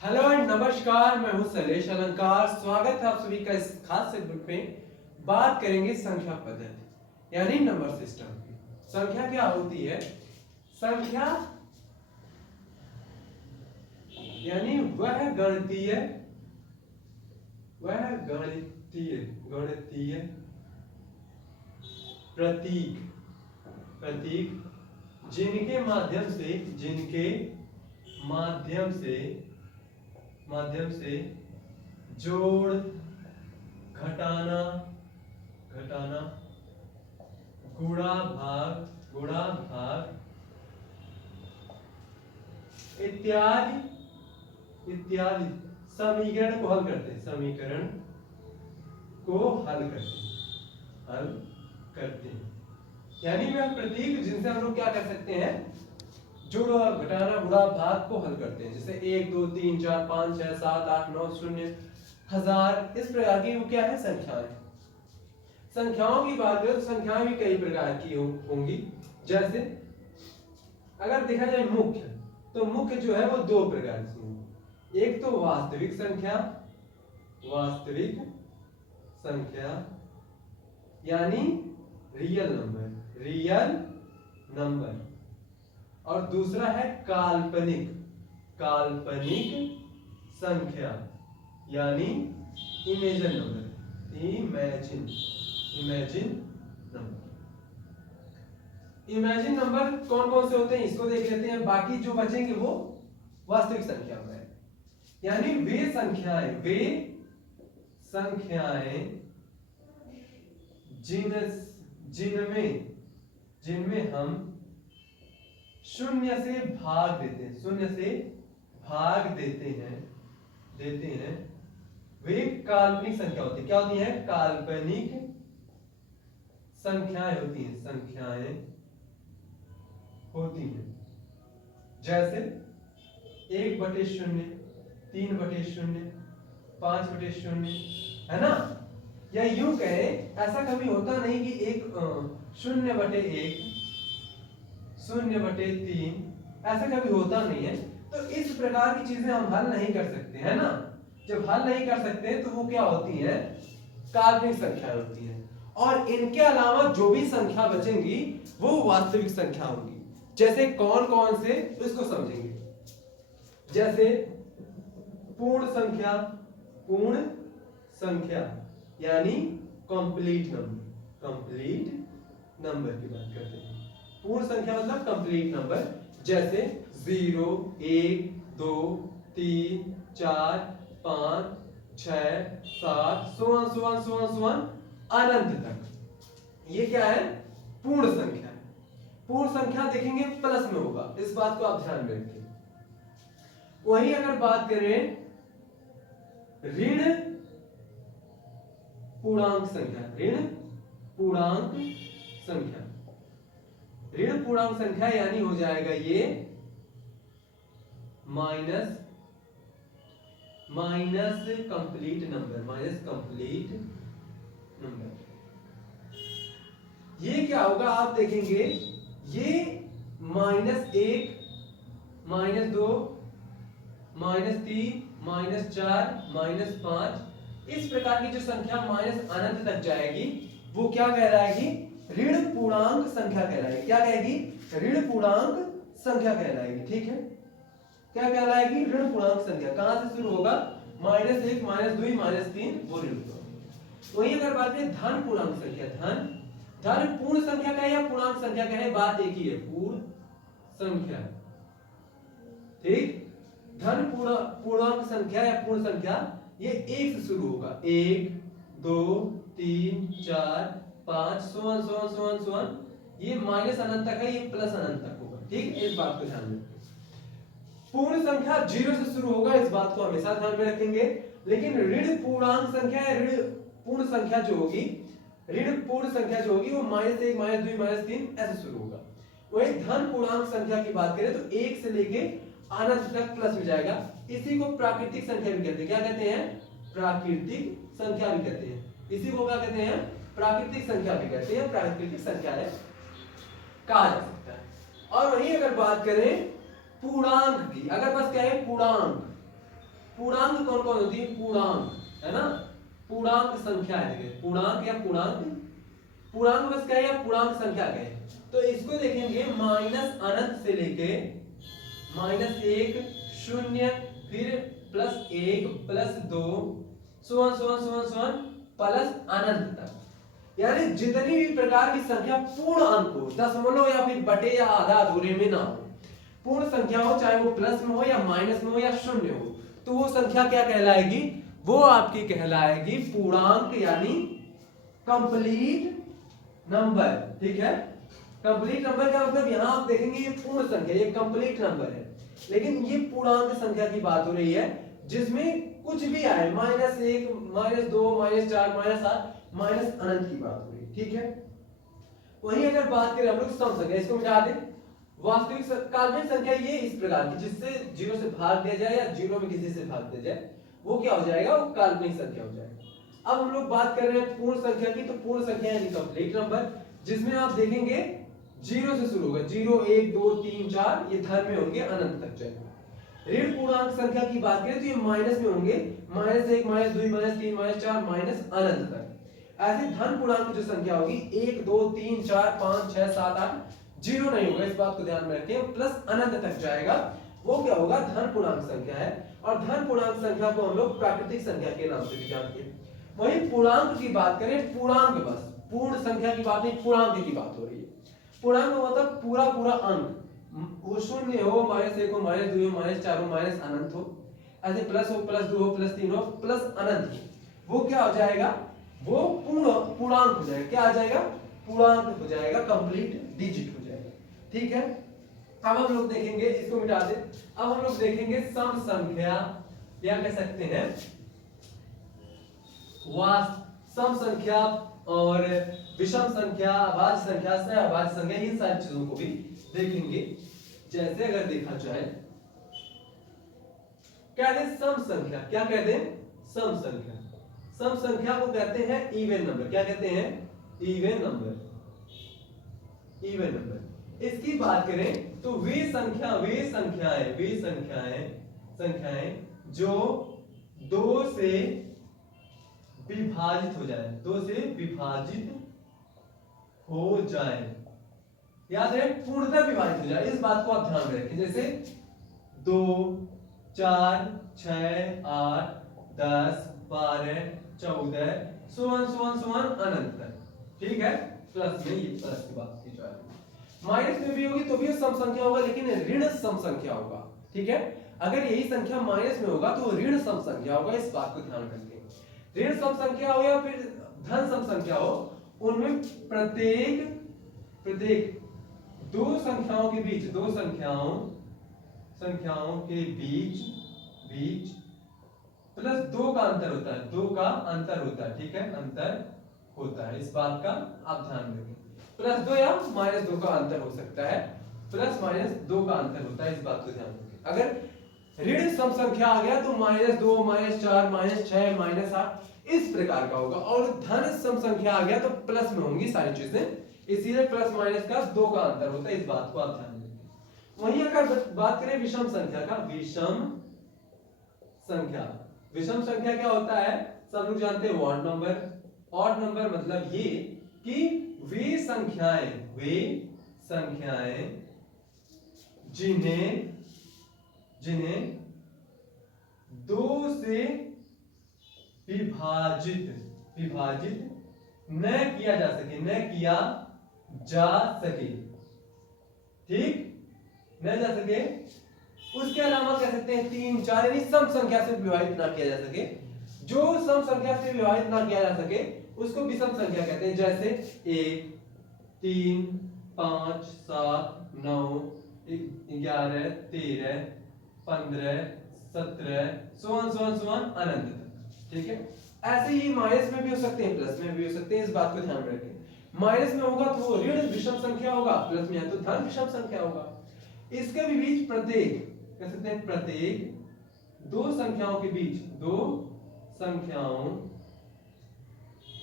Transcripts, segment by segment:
Hello and नमस्कार, मैं हूं शैलेश अलंकार। स्वागत है आप सभी का इस खास सेगमेंट में। बात करेंगे संख्या पद्धति यानी नंबर सिस्टम की। संख्या क्या होती है? संख्या यानी वह गणितीय प्रतीक प्रतीक जिनके माध्यम से जोड़, घटाना गुणा भाग इत्यादि समीकरण को हल करते हैं। यानी वह प्रतीक जिनसे हम लोग क्या कर सकते हैं, जोड़ घटाना गुणा भाग को हल करते हैं। जैसे 1 2 3 4 5 6 7 8 9 0 1000, इस प्रकार की वो क्या है, संख्याएं। संख्याओं की बात करें तो संख्याएं भी कई प्रकार की होंगी। जैसे अगर देखा जाए मुख्य जो है वो दो प्रकार की होंगी। एक तो वास्तविक संख्या यानी रियल नंबर, और दूसरा है काल्पनिक संख्या यानी इमेजिन नंबर कौन कौन से होते हैं इसको देख लेते हैं। बाकी जो बचेंगे वो वास्तविक संख्या है। यानी वे संख्याएं जिनमें हम शून्य से भाग देते हैं वे काल्पनिक संख्या होती है। क्या होती है? काल्पनिक संख्याएं होती हैं। जैसे 1/0, 3/0, 5/0, है ना? या यूं कहें, ऐसा कभी होता नहीं कि 0/1, 0/3, ऐसा कभी होता नहीं है। तो इस प्रकार की चीजें हम हल नहीं कर सकते, है ना? जब हल नहीं कर सकते तो वो क्या होती है? काल्पनिक संख्या होती है। और इनके अलावा जो भी संख्या बचेंगी वो वास्तविक संख्या होंगी। जैसे कौन कौन से, इसको समझेंगे। जैसे पूर्ण संख्या यानी कंप्लीट नंबर की बात करते हैं। पूर्ण संख्या मतलब कंप्लीट नंबर। जैसे 0 1 2 3 4 5 6 7 सुवन अनंत तक, ये क्या है? पूर्ण संख्या है। पूर्ण संख्या देखेंगे प्लस में होगा, इस बात को आप ध्यान में रखिए। वही अगर बात करें ऋण पूर्णांक संख्या यानी हो जाएगा ये माइनस कंप्लीट नंबर। ये क्या होगा आप देखेंगे, ये -1, -2, -3, -4, -5, इस प्रकार की जो संख्या माइनस अनंत तक जाएगी वो क्या कहलाएगी? ऋण पूर्णांक संख्या कहलाएगी। क्या कहेगी? ऋण पूर्णांक संख्या कहलाएगी। ठीक है, क्या कहलाएगी? ऋण पूर्णांक संख्या। कहां से शुरू होगा? -1, -2, -3, वो ऋण पूर्णांक। वही अगर बात करें धन पूर्णांक संख्या, धन पूर्ण संख्या का या पूर्णांक संख्या का है, बात एक ही है, पूर्ण संख्या। ठीक, धन पूर्णांक संख्या या पूर्ण संख्या ये 1 से शुरू होगा। 1 2 3 4 5 सुवन, ये माइनस अनंत तक है, ये प्लस अनंत तक होगा। ठीक, इस बात को ध्यान में। पूर्ण संख्या 0 से शुरू होगा, इस बात को हमेशा ध्यान में रखेंगे। लेकिन ऋण पूर्णांक संख्या या ऋण पूर्ण संख्या जो होगी, वो -1 -2 -3 ऐसे शुरू होगा। वही धन पूर्णांक संख्या की बात करें तो 1 से लेके अनंत तक प्लस में जाएगा। इसी को प्राकृतिक संख्या भी कहते हैं। क्या कहते हैं? प्राकृतिक संख्या भी कहते हैं। इसी को क्या कहते हैं? प्राकृतिक संख्या भी कहते हैं, प्राकृतिक संख्या है कहा जा सकता है। और वहीं अगर बात करें पूर्णांक की, अगर बस क्या है पूर्णांक, पूर्णांक कौन कौन होती है? पूर्णांक, है ना, पूर्णांक संख्या है, देखिए पूर्णांक या पूर्णांक, पूर्णांक बस क्या है या पूर्णांक संख्या क्या है? तो इसको देखेंगे माइनस अनंत से लेके -1 0 फिर +1 +2 प्लस अनंत तक, यानी जितनी भी प्रकार की संख्या पूर्ण अंक हो, दशमलव या फिर बटे या आधा अधूरे में ना हो, पूर्ण संख्या हो, चाहे वो प्लस में हो या माइनस में हो या शून्य हो, तो वो संख्या क्या कहलाएगी? वो आपकी कहलाएगी पूर्णांक, यानी कंप्लीट नंबर। ठीक है, कंप्लीट नंबर का मतलब यहां आप देखेंगे ये पूर्ण संख्या, ये कंप्लीट नंबर है, लेकिन ये पूर्णांक संख्या की बात हो रही है जिसमें कुछ भी आए, -1 -2 -4 -7 माइनस अनंत की बात हो रही है। ठीक है, वहीं अगर बात करें हम लोग सम संख्या, इसको मिटा दें, वास्तविक काल्पनिक संख्या ये इस प्रकार की जिससे 0 से भाग दिया जाए या 0 में किसी से भाग दिया जाए, वो क्या हो जाएगा? वो काल्पनिक संख्या हो जाएगा। अब हम लोग बात कर रहे हैं पूर्ण संख्या की, तो पूर्ण संख्या यानी कंप्लीट नंबर, जिसमें आप देखेंगे 0 से शुरू होगा, 0 1 2 3 4 ये धन में होंगे, अनंत तक जाएंगे। ऋण पूर्णांक संख्या की बात करें तो ये माइनस में होंगे, -1 -2 -3 -4 माइनस अनंत तक। ऐसे धन पूर्णांक जो संख्या होगी 1 2 3 4 5 6 7 8, जीरो नहीं होगा, इस बात को ध्यान में रखें, प्लस अनंत तक जाएगा, वो क्या होगा? धन पूर्णांक संख्या है। और धन पूर्णांक संख्या को हम लोग प्राकृतिक संख्या के नाम से भी जानते हैं। वहीं पूर्णांक की बात करें, पूर्णांक बस पूर्ण संख्या की बात नहीं, पूर्णांक की बात हो रही है। पूर्णांक मतलब पूरा पूरा अंक, वो शून्य हो, -1 हो, -2 हो, -4 हो, माइनस अनंत हो, ऐसे प्लस हो, +2 हो, +3 हो, प्लस अनंत हो, वो क्या हो जाएगा? वो पूर्णांक हो जाएगा। क्या आ जाएगा? पूर्णांक हो जाएगा, कंप्लीट डिजिट हो जाएगा। ठीक है, अब हम लोग देखेंगे, इसको मिटा दे, अब हम लोग देखेंगे सम संख्या, या कह सकते हैं सम संख्या और विषम संख्या, अभाज्य संख्या, सहअभाज्य संख्या, इन सारी चीजों को भी देखेंगे। जैसे अगर देखा जाए, कहते हैं सम संख्या, क्या कहते हैं? सम संख्या। सम संख्या को कहते हैं इवन नंबर। क्या कहते हैं? Even number. Even number. इसकी बात करें तो वे संख्याएं जो 2 से विभाजित हो जाए, 2 से विभाजित हो जाए, याद है, पूर्णतः विभाजित हो जाए, इस बात को आप ध्यान में रखें। जैसे 2 4 6 8 10 12 14 अनंत तक। ठीक है, प्लस में, ये प्लस की बात की जा रही है। माइनस में भी होगी तो भी सम संख्या होगा, लेकिन ऋण सम संख्या होगा। ठीक है, अगर यही संख्या माइनस में होगा तो ऋण सम संख्या होगा, इस बात को ध्यान रखें। ऋण सम संख्या हो या फिर धन सम संख्या हो, उनमें प्रत्येक दो संख्याओं के बीच, दो संख्याओं के बीच प्लस 2 का अंतर होता है, 2 का अंतर होता है। ठीक है, अंतर होता है, इस बात का आप ध्यान रखें। +2 या -2 का अंतर हो सकता है, +-2 का अंतर होता है, इस बात को ध्यान रखें। अगर ऋण सम संख्या आ गया तो -2 -4 -6 -8 इस प्रकार का होगा, और धन सम संख्या आ गया तो प्लस में होंगी सारी चीजें, इसीलिए प्लस माइनस का 2 का अंतर होता है, इस बात को आप ध्यान रखें। वहीं अगर बात करें विषम संख्या का, विषम संख्या क्या होता है? सब लोग जानते हैं, ऑड नंबर। ऑड नंबर मतलब ये कि वे संख्याएं जिन्हें 2 से विभाजित न किया जा सके, ठीक, न जा सके, उसके अलावा कह सकते हैं 3 4, यानी सम संख्या से विभाजित ना किया जा सके। जो सम संख्या से विभाजित ना किया जा सके उसको विषम संख्या कहते हैं। जैसे 1 3 5 7 9 11 13 15 17 अनंत तक। ठीक है, ऐसे ही माइनस में भी हो सकते हैं, प्लस में भी हो सकते हैं, इस बात को ध्यान में रखें। माइनस में होगा तो वो ऋण विषम संख्या होगा, प्लस में है तो धन विषम संख्या होगा। इसके भी बीच प्रत्येक, कह सकते हैं प्रत्येक दो संख्याओं के बीच, दो संख्याओं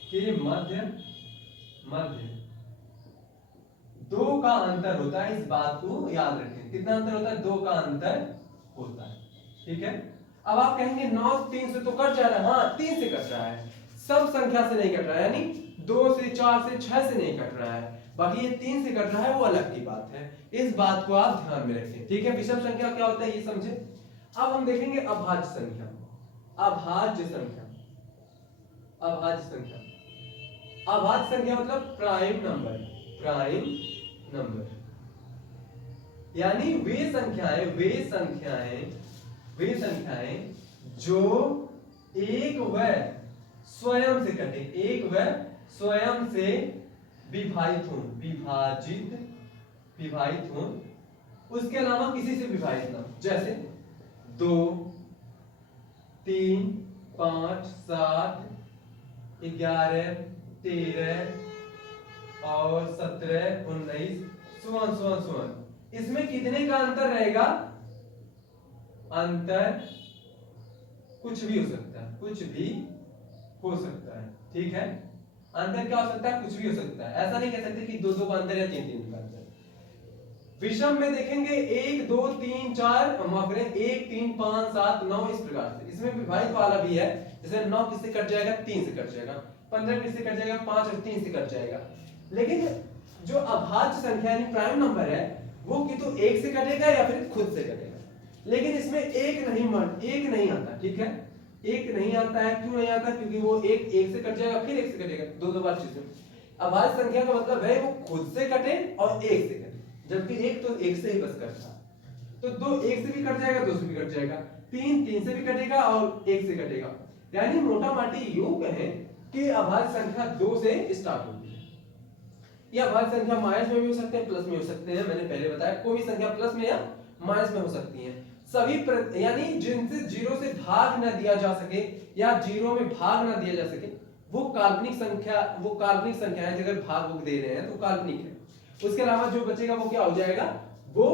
के मध्य 2 का अंतर होता है, इस बात को याद रखें। कितना अंतर होता है? 2 का अंतर होता है। ठीक है, अब आप कहेंगे 9 3 से तो कट जा रहा है, हाँ 3 से कट रहा है, सब संख्या से नहीं कट रहा है, यानी 2 से 4 से 6 से नहीं कट रहा है, बाकी ये 3 से कट रहा है, वो अलग की बात है। इस बात को आप ध्यान में रखें, ठीक है। विषम संख्या क्या होता है ये समझे। अब हम देखेंगे अभाज्य संख्या। अभाज्य संख्या, अभाज्य संख्या, अभाज्य संख्या मतलब प्राइम नंबर, प्राइम नंबर, यानी वे संख्याएं, वे संख्याएं जो एक व स्वयं से कटे, एक व स्वयं से विभाजित हो, विभाजित हो, उसके अलावा किसी से विभाजित ना हो, जैसे 2 3 5 7 11 13 और 17 19 सुवन। इसमें कितने का अंतर रहेगा, अंतर कुछ भी हो सकता है, कुछ भी हो सकता है, ठीक है। अंतर क्या हो सकता है, कुछ भी हो सकता है, ऐसा नहीं कह सकते कि 2 का अंतर या 3 का अंतर। विषम में देखेंगे 1 2 3 4 माफ करें 1 3 5 7 9 इस प्रकार से। इसमें विभाजित वाला भी है, जैसे 9 किससे कट जाएगा, 3 से कट जाएगा, 15 किससे कट जाएगा, 5 और 3 से कट जाएगा। लेकिन जो अभाज्य संख्या यानी प्राइम नंबर है वो कि तो 1 से कटेगा या फिर खुद से कटेगा, लेकिन इसमें एक नहीं आता, ठीक है। एक नहीं आता है, क्यों नहीं आता, क्योंकि वो एक से कट जाएगा, फिर 1 से कटेगा, दो बार चीजें। अभाज्य संख्या का मतलब है वो खुद से कटे और 1 से कटे, जबकि 1 तो 1 से ही बस कटता है। तो 2 1 से भी कट जाएगा, 2 से भी कट जाएगा, 3 से भी कटेगा और 1 से कटेगा। यानी मोटा माटी यूं कहें कि अभाज्य संख्या 2 से स्टार्ट होती है। ये अभाज्य संख्या माइनस में भी हो सकते हैं, प्लस में हो सकते हैं, मैंने पहले बताया कोई संख्या प्लस में या माइनस में हो सकती है। सभी यानी जिनसे 0 से भाग ना दिया जा सके या 0 में भाग ना दिया जा सके वो काल्पनिक संख्या है, अगर भाग वो दे रहे हैं तो काल्पनिक है। उसके अलावा जो बचेगा वो क्या हो जाएगा, वो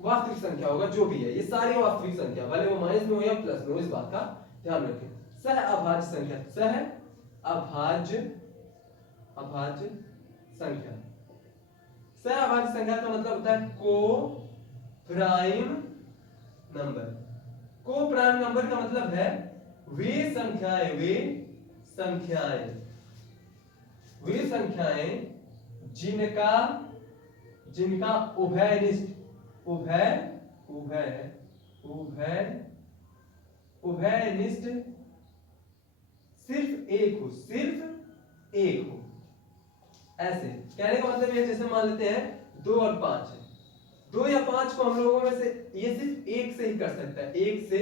वास्तविक संख्या होगा, जो भी है ये सारी वास्तविक संख्या, भले वो माइनस में हो या प्लस में हो, इस बात का ध्यान रखें। सह अभाज्य संख्या, सह अभाज्य संख्या, सह अभाज्य संख्या का मतलब होता है को प्राइम नंबर। को प्राइम नंबर का मतलब है वे संख्याएं जिनका उभयनिष्ठ सिर्फ एक हो। ऐसे कहने का मतलब ये, जैसे मान लेते हैं 2 और 5 है, 2 या 5 को हम लोगों में से ये सिर्फ 1 से ही कर सकता है, 1 से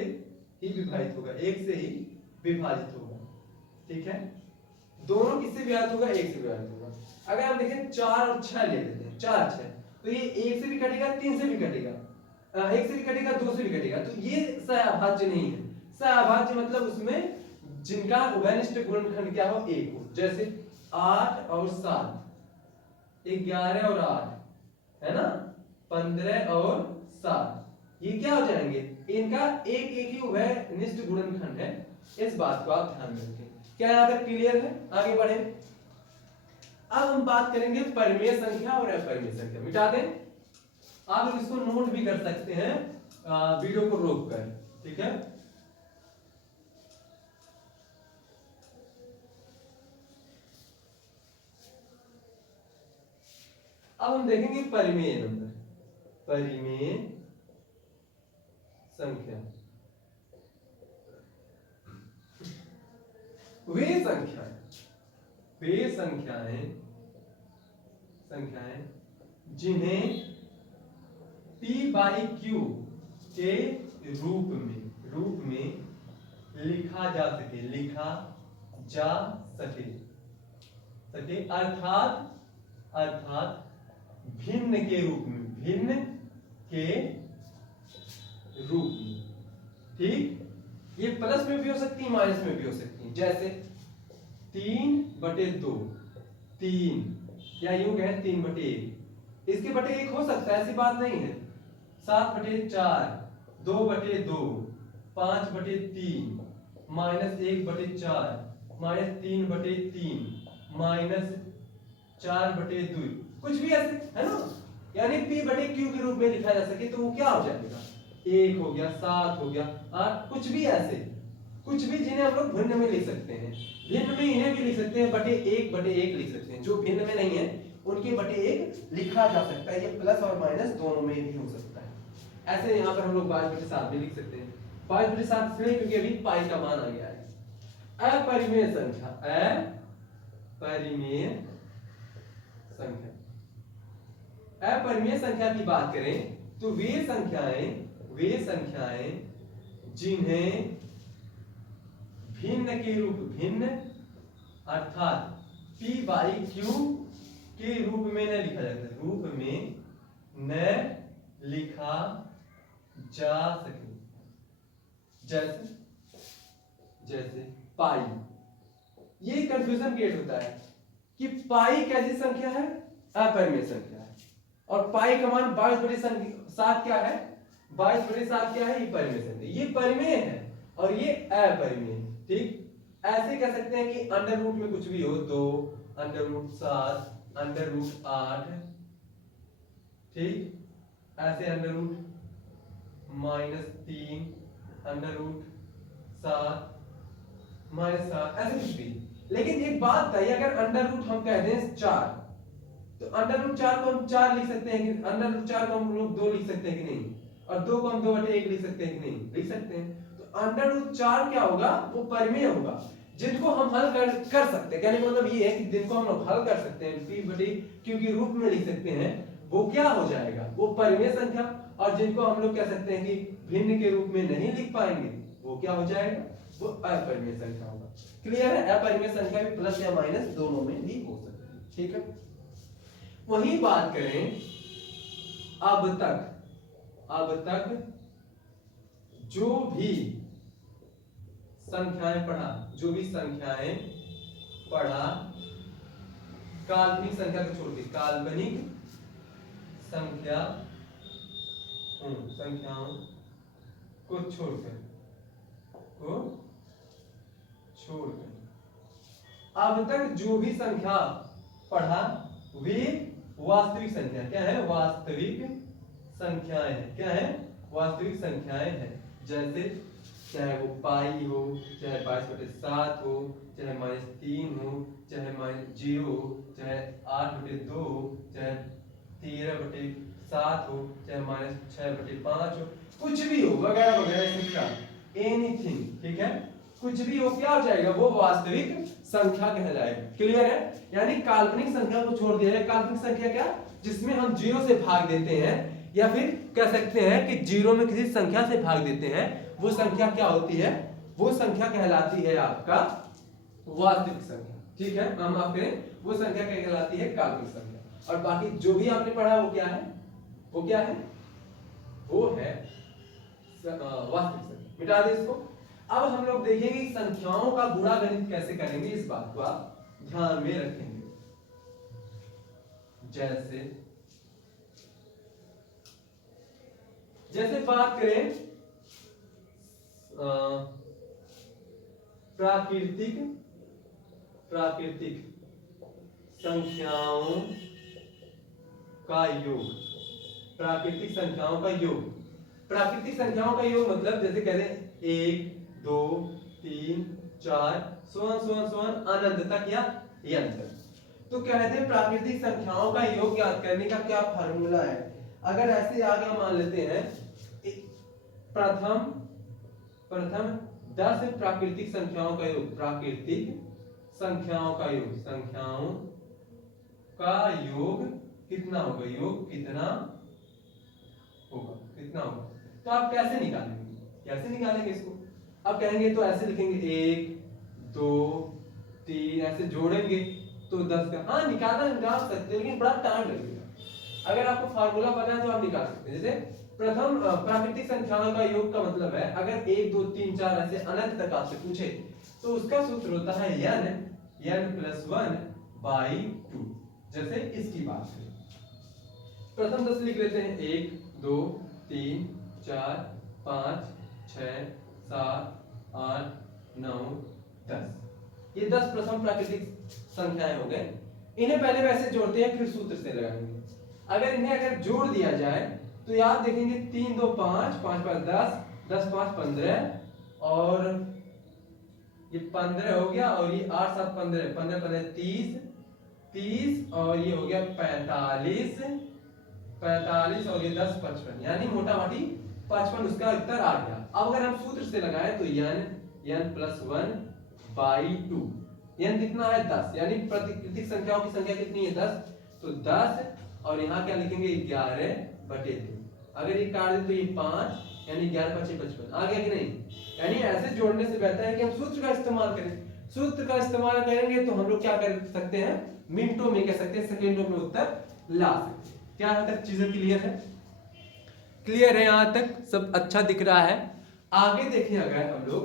ही विभाजित होगा, 1 से ही विभाजित होगा, ठीक है। दोनों किससे विभाजित होगा, 1 से विभाजित होगा। अगर हम देखें 4 और 6 ले लेते हैं, 4 6 तो ये 1 से भी कटेगा, 3 से भी कटेगा, 1 से भी कटेगा, 2 से भी कटेगा, तो ये सहअभाज्य नहीं है। सहअभाज्य मतलब उसमें जिनका उभयनिष्ठ गुणनखंड क्या हो, 1 हो। जैसे 8 और 7, 11 और 8 है ना, 15 और 7, ये क्या हो जाएंगे, इनका एक ही उभयनिष्ठ गुणनखंड है। इस बात को आप ध्यान में रखें। क्या यहाँ तक क्लियर है, आगे बढ़े। अब हम बात करेंगे परिमेय संख्या और अपरिमेय संख्या। मिटा दें, आप लोग इसको नोट भी कर सकते हैं वीडियो को रोककर, ठीक है। अब हम देखेंगे परिमेय नंबर, परिमेय संख्या। वे संख्याएं जिन्हें p/q के रूप में लिखा जा सके, अर्थात भिन्न के रूप में, ठीक। ये प्लस में भी हो सकती है, माइनस में भी हो सकती है। जैसे 3/2, 3 या यूं कहें 3/1, इसके बटे 1 हो सकता है, ऐसी बात नहीं है। 7/4, 2/2, 5/3, -1/4, -3/3, -4/2, कुछ भी ऐसे है ना। यानी p/q के रूप में लिखा जा सके तो वो क्या हो जाएगा, 1 हो गया, 7 हो गया, 8, कुछ भी ऐसे, कुछ भी जिन्हें हम लोग भिन्न में लिख सकते हैं। भिन्न में इन्हें भी लिख सकते हैं, बटे 1 लिख सकते हैं। जो भिन्न में नहीं है उनके बटे 1 लिखा जा सकता है। ये प्लस और माइनस दोनों में भी हो सकता है। ऐसे यहाँ पर हम लोग 22/7 भी लिख सकते हैं। 22/7 इसलिए क्योंकि अभी पाई का मान आ गया है। अपरिमेय संख्या, अपरिमेय संख्या, अपरिमेय संख्या की बात करें तो वे संख्याएं जिन्हें भिन्न के रूप, भिन्न अर्थात p/q के रूप में न लिखा जाता है, रूप में न लिखा जा सके। जैसे जैसे पाई, ये कंफ्यूजन क्रिएट होता है कि पाई कैसी संख्या है, अपरिमेय संख्या है, और पाई का मान 22/7 क्या है, 22/7 क्या है, ये परिमेय संख्या, ये परिमेय है और ये अपरिमेय। ठीक, ऐसे कह सकते हैं कि अंडर रूट में कुछ भी हो, 2, √7, √8, ठीक, ऐसे √-3, √7, -7, ऐसे कुछ भी। लेकिन एक बात बताइए, अगर अंडर रूट हम कह दें 4, तो अंडर रूट 4 को हम 4 लिख सकते हैं कि अंडर रूट 4 को हम लोग 2 लिख सकते हैं कि नहीं, और 2 को हम 2/1 लिख सकते हैं कि नहीं, लिख सकते हैं। तो अंडर रूट 4 क्या होगा, वो परिमेय होगा, जिनको हम हल कर सकते हैं। कहने का मतलब ये है कि जिनको हम लोग हल कर सकते हैं p/q के रूप में लिख सकते हैं, वो क्या हो जाएगा, वो परिमेय संख्या। और जिनको हम लोग कह सकते हैं कि भिन्न के रूप में नहीं लिख पाएंगे, वो क्या हो जाएगा, वो अपरिमेय संख्या होगा। क्लियर है, अपरिमेय संख्या भी प्लस या माइनस दोनों में भी हो सकती है। ठीक है, वही बात करें अब तक जो भी संख्याएं पढ़ा, काल्पनिक संख्या को छोड़ के, काल्पनिक संख्याओं को छोड़कर अब तक जो भी संख्या पढ़ा वे वास्तविक संख्या क्या है, वास्तविक संख्याएं हैं। क्या है, वास्तविक संख्याएं हैं। जैसे चाहे वो पाई हो, चाहे 22/7 हो, चाहे -3 हो, चाहे -0 हो, चाहे 8/2 हो, चाहे 13/7 हो, चाहे -6/5 हो, कुछ भी हो, वगैरह वगैरह, एक्सेट्रा, एनीथिंग। ठीक है, कुछ भी हो, क्या हो जाएगा, वो वास्तविक संख्या कहलाएगा। क्लियर है, यानी काल्पनिक संख्या को छोड़ दिया है। काल्पनिक संख्या क्या, जिसमें हम 0 से भाग देते हैं, या फिर कह सकते हैं कि 0 में किसी संख्या से भाग देते हैं, वो संख्या क्या होती है, वो संख्या कहलाती है आपका वास्तविक संख्या। ठीक है, हम आप करें, वो संख्या क्या कहलाती है, काल्पनिक संख्या। और बाकी जो भी आपने पढ़ा वो क्या है, वो है वास्तविक संख्या। मिटा दे इसको। अब हम लोग देखेंगे कि संख्याओं का गुणा गणित कैसे करेंगे, इस बात को आप ध्यान में रखेंगे। जैसे बात करें प्राकृतिक संख्याओं का योग, प्राकृतिक संख्याओं का योग। प्राकृतिक संख्याओं का योग मतलब जैसे कहते हैं 1, 2, 3, 4 सोन अनंत तक या n तक। तो कहते हैं प्राकृतिक संख्याओं का योग ज्ञात करने का क्या फार्मूला है। अगर ऐसे आगे मान लेते हैं प्रथम 10 प्राकृतिक संख्याओं का योग, प्राकृतिक संख्याओं का योग कितना होगा, योग कितना होगा। तो आप कैसे निकालेंगे इसको। अब कहेंगे तो ऐसे लिखेंगे 1, 2, 3, ऐसे जोड़ेंगे तो 10 का, हाँ निकाल सकते हैं, लेकिन बड़ा टाइम लगेगा। अगर आपको फार्मूला पता है तो आप निकाल सकते हैं। जैसे प्रथम प्राकृतिक संख्याओं का योग का मतलब है, अगर 1, 2, 3, 4 ऐसे अनंत तक आपसे पूछे तो उसका सूत्र होता है n + 1/2। जैसे इसकी बात करें, प्रथम 10 लिख लेते हैं, 1, 2, 3, 4, 5, 6, 7, 8, 9, 10। ये 10 प्रथम प्राकृतिक संख्याएं हो गए। इन्हें पहले वैसे जोड़ते हैं, फिर सूत्र से लगाएंगे। अगर इन्हें जोड़ दिया जाए तो यहाँ देखेंगे 3 2 5, 5 5 10, 10 5 15 और ये 15 हो गया और ये 8 7 15, 15 15 30, 30 और ये हो गया 45, 45 और ये 10 55, यानी मोटा मोटी 55 उसका उत्तर आ गया। अब अगर हम सूत्र से लगाएं तो n प्लस 1 बाई 2, n कितना है 10, यानी प्राकृतिक संख्याओं की संख्या कितनी है 10, तो 10 और यहाँ क्या लिखेंगे 11/2। अगर ये काट दे तो ये 5, यानी 11 5 55 आ गया कि नहीं। यानी ऐसे जोड़ने से बेहतर है कि हम सूत्र का इस्तेमाल करें। सूत्र का इस्तेमाल करेंगे तो हम लोग क्या कर सकते हैं, मिनटों में कह सकते हैं, सेकंडों में उत्तर ला सकते हैं। क्या यहाँ तक चीजें क्लियर है? क्लियर है? यहाँ तक सब अच्छा दिख रहा है। आगे देखें अगर हम लोग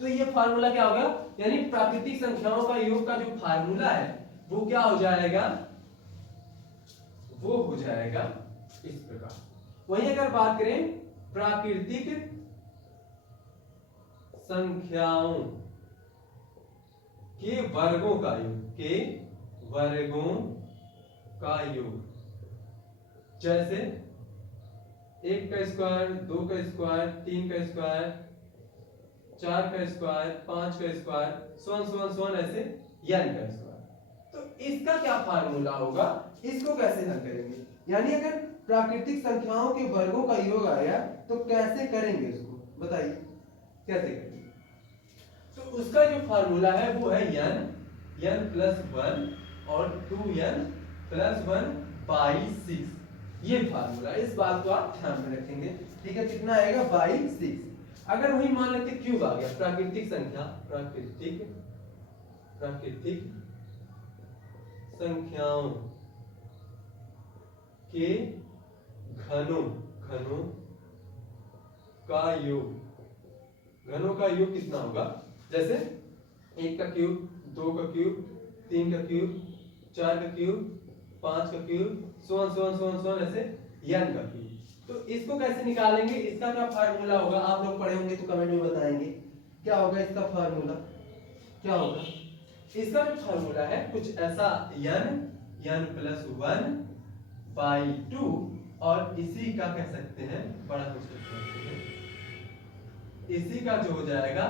तो ये फार्मूला क्या होगा, यानी प्राकृतिक संख्याओं का योग का जो फार्मूला है वो क्या हो जाएगा, वो हो जाएगा इस प्रकार। वहीं अगर बात करें प्राकृतिक संख्याओं के वर्गों का योग, के वर्गों का योग, जैसे 1 का स्क्वायर, 2 का स्क्वायर, 3 का स्क्वायर, 4 का स्क्वायर, 5 का स्क्वायर, सोन ऐसे n का स्क्वायर। तो इसका क्या फार्मूला होगा, इसको कैसे हल करेंगे, यानी अगर प्राकृतिक संख्याओं के वर्गों का योग आया तो कैसे करेंगे उसको, बताइए कैसे करेंगे। तो उसका जो फार्मूला है वो है n प्लस 1 और 2n प्लस 1/6। ये फार्मूला, इस बात को आप ध्यान में रखेंगे, ठीक है। कितना आएगा 6। अगर वही मान लेते क्यूब आ गया, प्राकृतिक संख्या, प्राकृतिक संख्याओं के घनों का योग, घनों का योग कितना होगा, जैसे 1 का क्यूब, 2 का क्यूब, 3 का क्यूब, 4 का क्यूब, 5 का क्यूब, सोन ऐसे n का क्यूब। तो इसको कैसे निकालेंगे, इसका क्या फार्मूला होगा, आप लोग पढ़े होंगे तो कमेंट में बताएंगे क्या होगा इसका फार्मूला, क्या होगा। इसका जो फार्मूला है कुछ ऐसा, n प्लस 1/2 और इसी का कह सकते हैं बड़ा कुछ सकते हैं, इसी का जो हो जाएगा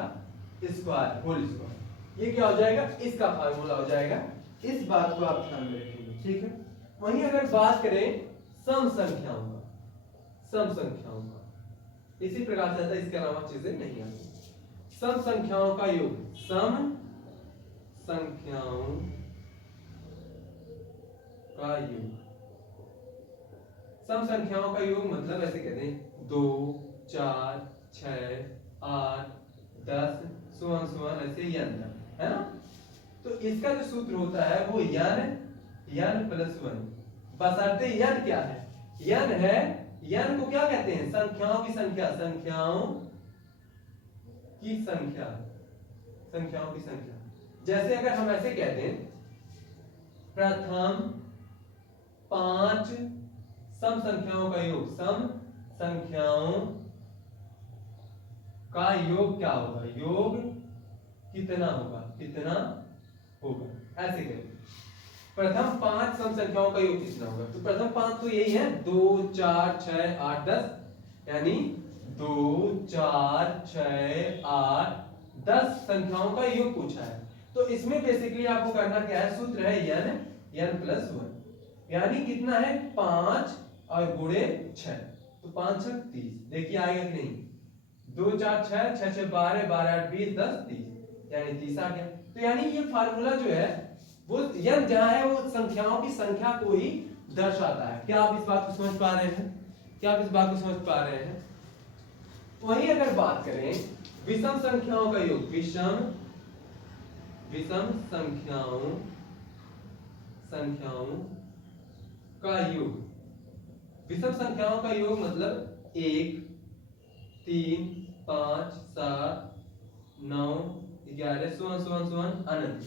स्क्वायर, होल स्क्वायर। ये क्या हो जाएगा, इसका फार्मूला हो जाएगा। इस बात को आप ध्यान में रखेंगे, ठीक है। वहीं अगर बात करें सम संख्याओं का, इसी प्रकार से आता है, इसके अलावा चीजें नहीं आती। सम संख्याओं का योग, सम संख्याओं का योग, सम संख्याओं का योग मतलब ऐसे कहते हैं 2 4 6 8 10 सोन ऐसे n तक, है ना। तो इसका जो सूत्र होता है वो n प्लस 1, बशर्ते n क्या है, n है, n को क्या कहते हैं, संख्याओं की संख्या, संख्याओं की संख्या। जैसे अगर हम ऐसे कहते हैं प्रथम 5 सम संख्याओं का योग, सम संख्याओं का योग क्या होगा, योग कितना होगा, ऐसे करें। प्रथम 5 सम संख्याओं का योग कितना होगा, तो प्रथम 5 तो यही है 2 4 6 8 10, यानी 2 4 6 8 10 संख्याओं का योग पूछा है। तो इसमें बेसिकली आपको करना क्या है, सूत्र है n प्लस 1, यानी कितना है 5 और गुणे 6, तो 5 6 30, देखिए आएगा कि नहीं, 2 4 6 6 6 12 12 8 20 10 30, यानी 30 आ गया। तो यानी ये फार्मूला जो है वो n जहां है वो संख्याओं की संख्या को ही दर्शाता है। क्या आप इस बात को समझ पा रहे हैं, वहीं अगर बात करें विषम संख्याओं का योग, विषम संख्याओं का योग, विषम संख्याओं का योग मतलब 1 3 5 7 9 11 सोन अनंत।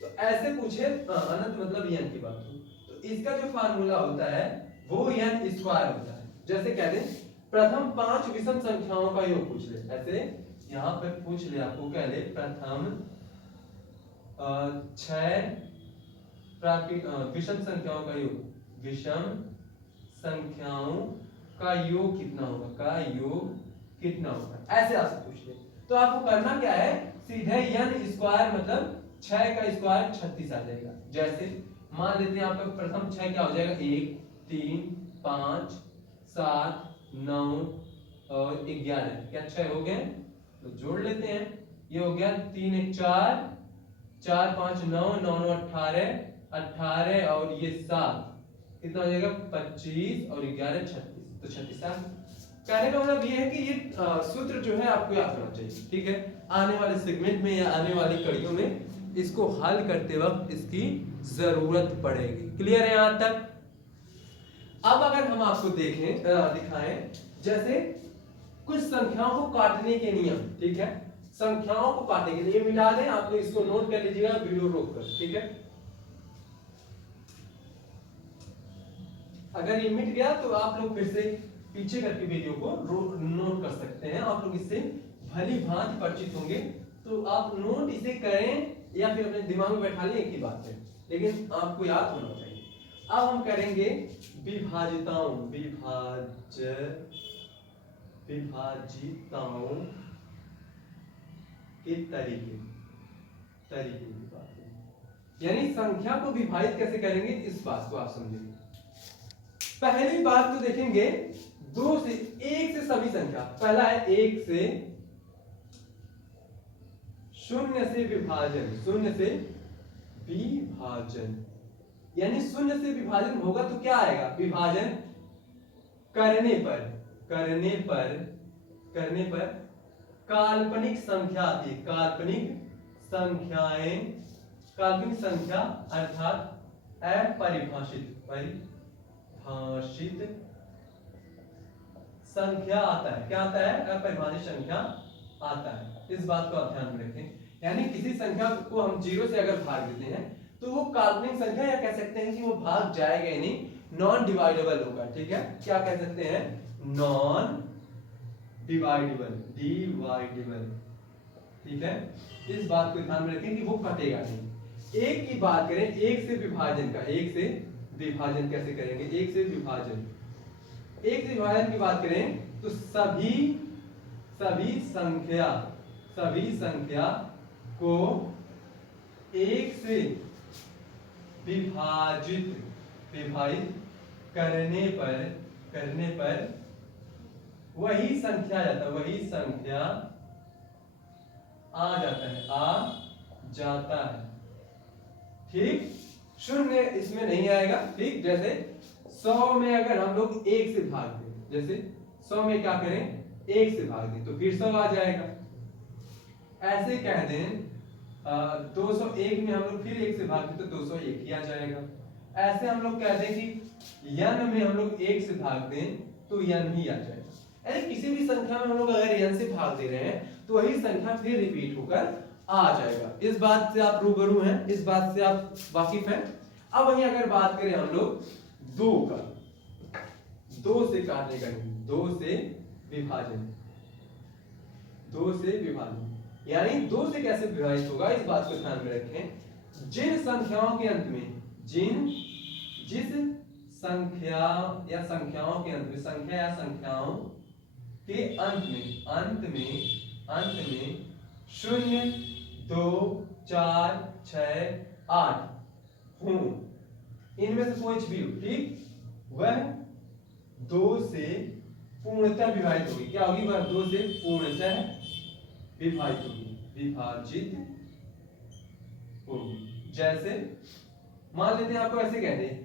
तो ऐसे पूछे, अनंत मतलब n की बात हो, तो इसका जो फार्मूला होता है वो n स्क्वायर होता है। जैसे कह दें प्रथम 5 विषम संख्याओं का योग पूछ ले, ऐसे यहां पर पूछ ले, आपको कह ले प्रथम 6 विषम संख्याओं का योग, विषम संख्याओं का योग कितना होगा, का योग कितना होगा, ऐसे आपसे पूछ ले। तो आपको करना क्या है, सीधे n स्क्वायर मतलब 6 का स्क्वायर 36 आ जाएगा। जैसे मान लेते हैं आपका प्रथम 6 क्या हो जाएगा, 1 3 5 7 9 और 11, क्या 6 हो गए, तो जोड़ लेते हैं। ये हो गया 3 1 4 4 5 9 9 9 18 18 और ये 7, कितना हो जाएगा 25 और 11 36, तो 36 आ गया। कहने का मतलब ये है कि ये सूत्र जो है आपको याद होना चाहिए, ठीक है। आने वाले सेगमेंट में या आने वाली कड़ियों में इसको हल करते वक्त इसकी जरूरत पड़ेगी। क्लियर है यहां तक? अब अगर हम आपको देखें दिखाएं, जैसे कुछ संख्याओं को काटने के नियम, ठीक है, संख्याओं को काटने के लिए मिटा दें, आप लोग इसको नोट कर लीजिएगा वीडियो रोककर, ठीक है। अगर ये मिट गया तो आप लोग फिर से पीछे करके वीडियो को नोट कर सकते हैं, आप लोग इससे भली भांति परिचित होंगे। तो आप नोट इसे करें या फिर अपने दिमाग में बैठा लें, एक ही बात है, लेकिन आपको याद होना चाहिए। अब हम करेंगे विभाजिताओं, विभाजिताओं के तरीके की बात है, यानी संख्या को विभाजित कैसे करेंगे, इस बात को आप समझेंगे। पहली बात तो देखेंगे 2 से 1 से सभी संख्या, पहला है 1 से 0 से विभाजन, 0 से विभाजन, यानी 0 से विभाजन होगा तो क्या आएगा, विभाजन करने पर काल्पनिक संख्या आती है, काल्पनिक संख्या अर्थात अपरिभाषित संख्या आता है। क्या आता है, अपरिभाषित संख्या आता है। इस बात को आप ध्यान में रखें, यानी किसी संख्या को हम 0 से अगर भाग देते हैं तो वो काल्पनिक संख्या, या कह सकते हैं कि वो भाग जाएगा, यानी नॉन डिवाइडेबल होगा, ठीक है। क्या कह सकते हैं, नॉन डिवाइडेबल, ठीक है। इस बात को ध्यान में रखें कि वो कटेगा नहीं। एक की बात करें, 1 से विभाजन का, 1 से विभाजन कैसे करेंगे, 1 से विभाजन की बात करें तो सभी संख्या को 1 से विभाजित करने पर वही संख्या आ जाता है, ठीक। 0 इसमें नहीं आएगा, ठीक। जैसे 100 में अगर हम लोग 1 से भाग दें, जैसे 100 में क्या करें, 1 से भाग दें तो फिर 100 आ जाएगा। ऐसे कह दें 201 में हम लोग फिर 1 से भाग दें तो 201 ही आ जाएगा। ऐसे हम लोग कह दें कि n में हम लोग 1 से भाग दें तो n ही आ जाएगा। यानी किसी भी संख्या में हम लोग अगर n से भाग दे रहे हैं तो वही संख्या फिर रिपीट होकर आ जाएगा। इस बात से आप रूबरू हैं, इस बात से आप वाकिफ हैं। अब वहीं अगर बात करें हम लोग 2 का, 2 से काटने का, 2 से विभाजन, यानी 2 से कैसे विभाजित होगा, इस बात को ध्यान में रखें। जिस संख्याओं के अंत में संख्या या संख्याओं के अंत में 0 2 4 6 8 हो, इनमें से कोई भी हो, ठीक, वह 2 से पूर्णतः विभाजित होगी। क्या होगी, वह 2 से पूर्णतः विभाजित होगी। जैसे मान लेते हैं, आपको ऐसे कहते हैं,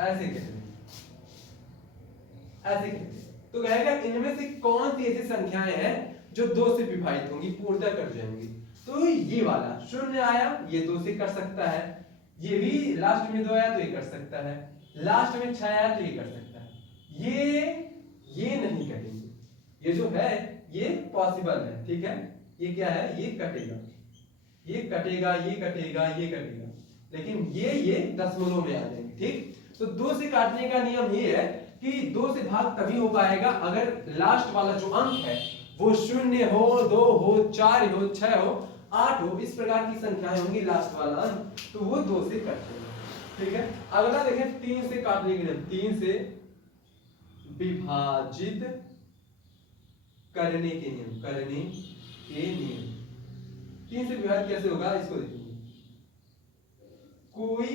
ऐसे कहते तो कहेगा इनमें से कौन सी ऐसी संख्याएं हैं जो 2 से विभाजित होंगी, पूर्णतः कट जाएंगी। तो ये वाला 0 आया, ये 2 से कर सकता है, ये भी लास्ट में 2 आया तो ये कर सकता है, लास्ट में 6 आया तो ये कर सकता है। ये नहीं कटेंगे, ये जो है ये पॉसिबल है, ठीक है। ये क्या है, ये कटेगा, लेकिन ये दशमलव में आ जाएंगे, ठीक। तो 2 से काटने का नियम ये है कि 2 से भाग तभी हो पाएगा अगर लास्ट वाला जो अंक है वो 0 हो, 2 हो, 4 हो, 6 हो, 8 हो, इस प्रकार की संख्याएं होंगी लास्ट वाला अंक, तो वो 2 से कट जाएगा। ठीक है, अगला देखें 3 से काट लेंगे, 3 से विभाजित करने के नियम, करने के नियम। 3 से विभाजित कैसे होगा इसको देखेंगे। कोई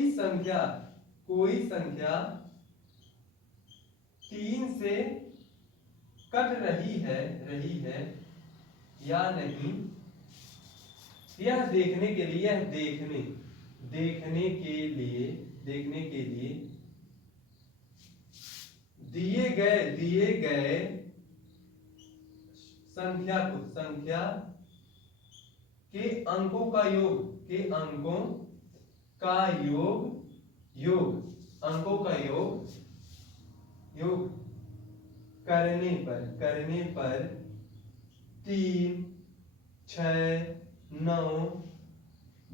संख्या 3 से कट रही है या नहीं, यह देखने के लिए, देखने के लिए दिए गए संख्या के अंकों का योग करने पर 3, 6, 9,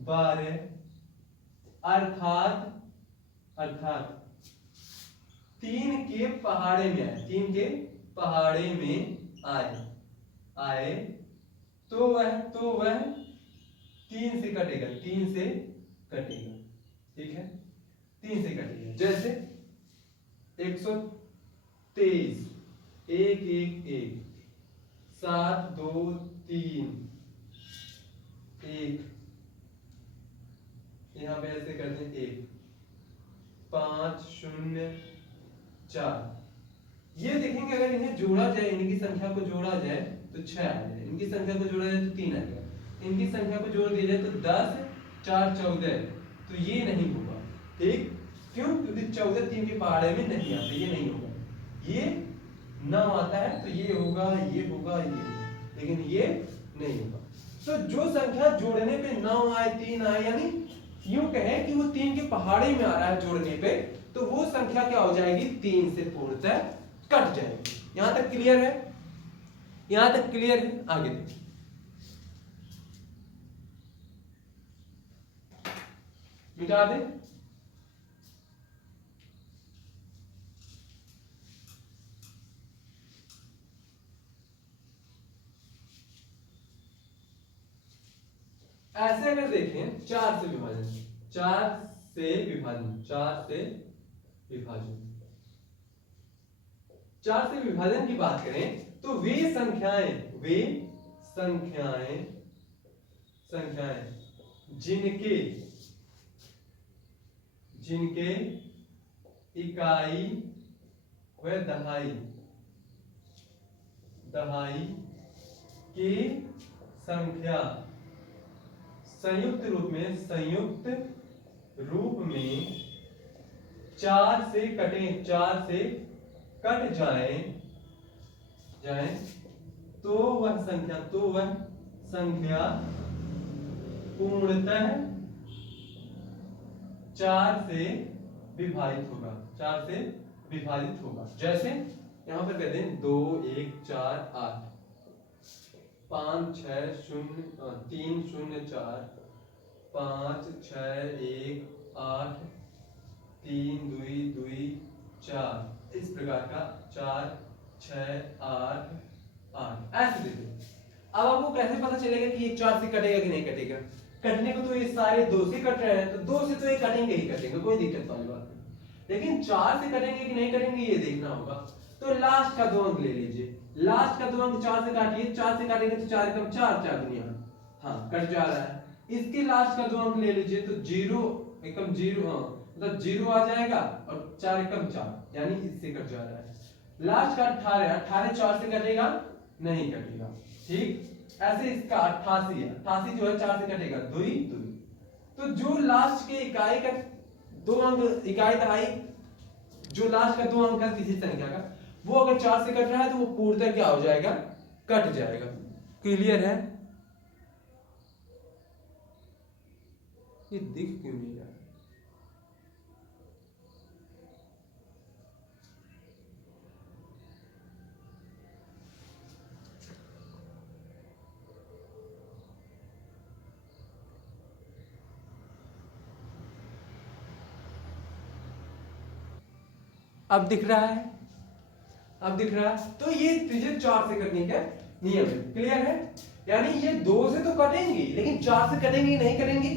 12 अर्थात 3 के पहाड़े में आए तो वह 3 से कटेगा, ठीक है, 3 से कटेगा। जैसे 123, 1 1 1, 7 2 3 1, यहाँ पे ऐसे करते हैं 1 5 0 4। ये देखेंगे अगर इन्हें जोड़ा जाए, इनकी संख्या को जोड़ा जाए तो 6 आ जाए, इनकी संख्या को जोड़ा जाए तो 3 आ जाए, इनकी संख्या को जोड़ दिया जाए तो 10 4 14, तो ये नहीं होगा। ठीक, क्यों? क्योंकि 14 3 के पहाड़े में नहीं आते, ये नहीं होगा। ये 9 आता है तो ये होगा, लेकिन ये नहीं होगा। तो जो संख्या जोड़ने पे 9 आए, 3 आए, यानी यूं कहें कि वो 3 के पहाड़े में आ रहा है जोड़ने पे, तो वो संख्या क्या हो जाएगी? 3 से पूर्णतः कट जाएगी। यहां तक क्लियर है? आगे देखिए, मिटा दे। ऐसे अगर देखें 4 से विभाजन की बात करें तो वे संख्याएं जिनके इकाई व दहाई की संख्या संयुक्त रूप में 4 से कट जाए तो वह संख्या पूर्णतः 4 से विभाजित होगा। जैसे यहां पर कहते हैं 2 1 4 8, 5 6 0 3 0 4, 5 6 1 8, 3 2 2 4, इस प्रकार का 4 6 8 8 ऐसे देते हैं। अब आपको कैसे पता चलेगा कि ये 4 से कटेगा कि नहीं कटेगा? कटने को तो ये सारे 2 से कट रहे हैं, तो 2 से तो ये कटेंगे ही कटेंगे, कोई दिक्कत वाली बात नहीं। लेकिन 4 से कटेंगे कि नहीं कटेंगे ये देखना होगा। तो लास्ट का 2 अंक ले लीजिए, लास्ट का 2 अंक 4 से काटिए, 4 से काटेंगे तो 4 एकम 4, 4 दुनिया हाँ कट जा रहा है। इसके लास्ट का 2 अंक ले लीजिए तो 0 एकम 0, मतलब 0 आ जाएगा और 4 एकम 4, यानी इससे कट जा रहा है। लास्ट का 18 4 से कटेगा नहीं कटेगा। ठीक, ऐसे इसका 88 है, 88 जो है 4 से कटेगा 2 2। तो जो लास्ट के इकाई का 2 अंक, इकाई दहाई जो लास्ट का 2 अंक है किसी संख्या का, वो अगर 4 से कट रहा है तो वो पूर्णतः क्या हो जाएगा? कट जाएगा। क्लियर है? ये दिख क्यों नहीं रहा? अब दिख रहा है? तो ये त्रिज्या 4 से कटने का नियम है। क्लियर है? यानी ये 2 से तो कटेंगी, लेकिन 4 से कटेंगी नहीं कटेंगी,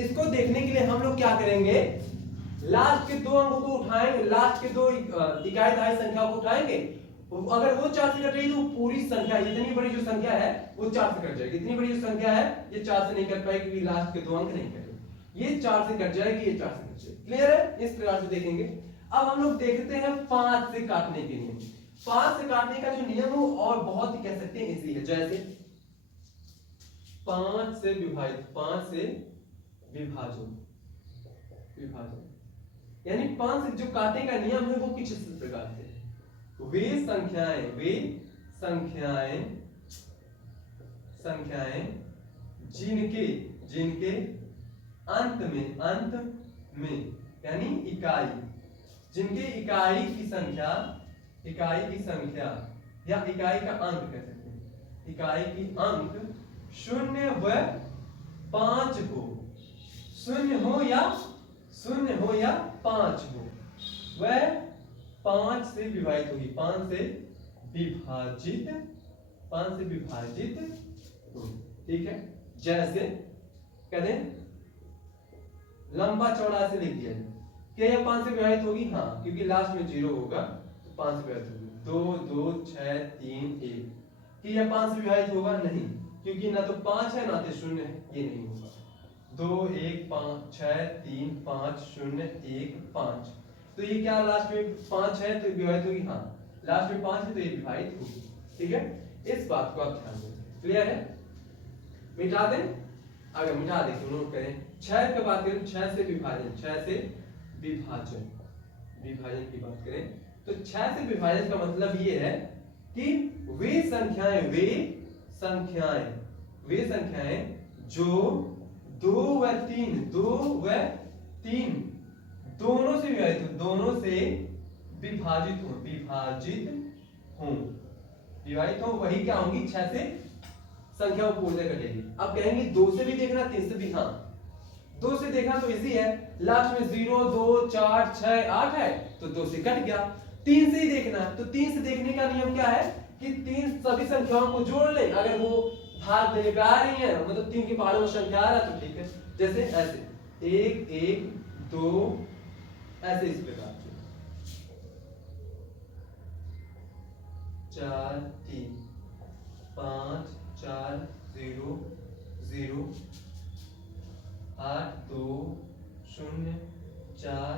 इसको देखने के लिए हम लोग क्या करेंगे, लास्ट के 2 अंकों को उठाएंगे, लास्ट के 2 इकाई दहाई संख्या को उठाएंगे। अगर वो 4 से कट रही है तो पूरी संख्या, इतनी बड़ी जो संख्या है वो 4 से कट जाएगी, इतनी बड़ी जो संख्या है ये 4 से नहीं कट पाएगी क्योंकि लास्ट के 2 अंक नहीं कटेंगे, ये 4 से कट जाएगी, ये 4 से कट जाएगी। क्लियर है? इस प्रकार से देखेंगे। अब हम लोग देखते हैं 5 से काटने के नियम। 5 से काटने का जो नियम है और बहुत ही कह सकते हैं इजी है। जैसे 5 से विभाजित, 5 से विभाजन, विभाजन यानी 5 से जो काटने का नियम है वो कुछ इस प्रकार से, वे संख्याएं, वे संख्याएं, संख्याएं जिनके, जिनके अंत में, अंत में यानी इकाई, जिनके इकाई की संख्या, इकाई की संख्या या इकाई का अंक कह सकते हैं, इकाई की अंक 0 व 5 हो, 0 हो या 0 हो या 5 हो, वह 5 से विभाजित होगी, 5 से विभाजित, 5 से विभाजित होगी। ठीक है? जैसे कहते लंबा चौड़ा से लिख दिया जाए, क्या यह 5 से विभाजित होगी? हाँ, क्योंकि लास्ट में 0 होगा तो 5 से विभाजित होगी। 2 2 6 3 1, कि यह 5 से विभाजित होगा? नहीं, क्योंकि ना तो 5 है ना तो 0 है, ये नहीं होगा। 2 1 5 6 3 5 0 1 5, तो ये क्या लास्ट में 5 है तो विभाजित होगी? हाँ, लास्ट में 5 है तो ये विभाजित होगी। ठीक है? इस बात को आप ध्यान दें। क्लियर है? मिटा दें, अगर मिटा दें तो नोट करें। 6 की बात करें, 6 से विभाजन, 6 से विभाजन, विभाजन की बात करें तो 6 से विभाजन का मतलब ये है कि वे संख्याएं, वे संख्याएं, वे संख्याएं जो 2 व 3, 2 व 3 दोनों से विभाजित हो, दोनों से विभाजित हो, विभाजित हो, विभाजित हो, वही क्या होंगी? 6 से संख्या को पूर्ण कटेगी। अब कहेंगे 2 से भी देखना, 3 से भी। हाँ, 2 से देखना तो इजी है, लास्ट में 0 2 4 6 8 है तो 2 से कट गया। 3 से ही देखना, तो 3 से देखने का नियम क्या है कि 3 सभी संख्याओं को जोड़ ले, अगर वो भाग देने पे आ रही है, मतलब 3 के पहाड़ों में संख्या आ रहा है तो ठीक है। जैसे ऐसे 1 1 2, ऐसे इस प्रकार से 4 3 5 4 0 0 8 2 0 4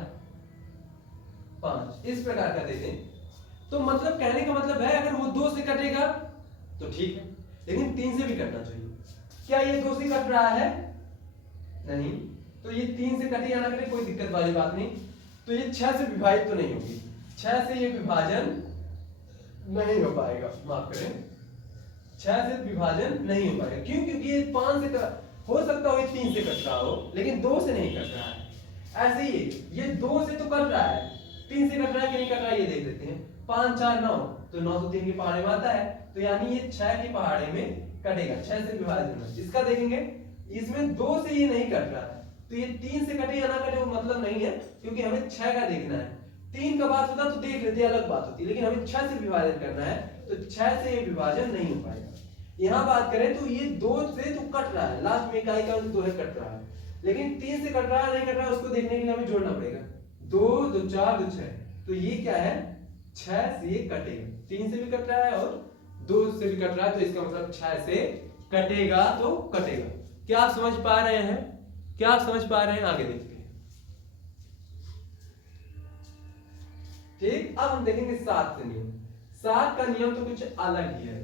5, इस प्रकार का देते हैं। तो मतलब कहने का मतलब है अगर वो 2 से कटेगा तो ठीक है, लेकिन 3 से भी कटना चाहिए। क्या ये 2 से कट रहा है? नहीं, तो ये 3 से कटे या ना कटे कोई दिक्कत वाली बात नहीं। तो ये 6 से विभाजित तो नहीं होगी, 6 से ये विभाजन नहीं हो पाएगा, माफ करें, 6 से विभाजन नहीं हो पाएगा। क्यों? क्योंकि ये 5 से हो सकता हो ये 3 से कट रहा हो, लेकिन 2 से नहीं कट रहा है। ऐसे ही ये 2 से तो कट रहा है, 3 से कट रहा है कि नहीं कट रहा है ये देख लेते हैं। 5 4 9, तो 9 तो 3 के पहाड़े में आता है, तो यानी ये 6 के पहाड़े में कटेगा, 6 से विभाजन। इसका देखेंगे, इसमें 2 से ये नहीं कट रहा है, तो ये 3 से कटे या ना कटे वो मतलब नहीं है, क्योंकि हमें 6 का देखना है। 3 का बात होता तो देख लेते, अलग बात होती, लेकिन हमें 6 से विभाजन करना है, तो 6 से ये विभाजन नहीं हो पाएगा। यहाँ बात करें तो ये 2 से तो कट रहा है, लास्ट में इकाई का 2 है कट रहा है, लेकिन 3 से कट रहा है नहीं कट रहा है उसको देखने के लिए हमें जोड़ना पड़ेगा। 2 2 4 2 6, तो ये क्या है? 6 से ये कटेगा, 3 से भी कट रहा है और 2 से भी कट रहा है, तो इसका मतलब 6 से कटेगा तो कटेगा। क्या आप समझ पा रहे हैं? क्या आप समझ पा रहे हैं? आगे देखते हैं। ठीक, अब हम देखेंगे 7 का नियम। 7 का नियम तो कुछ अलग ही है।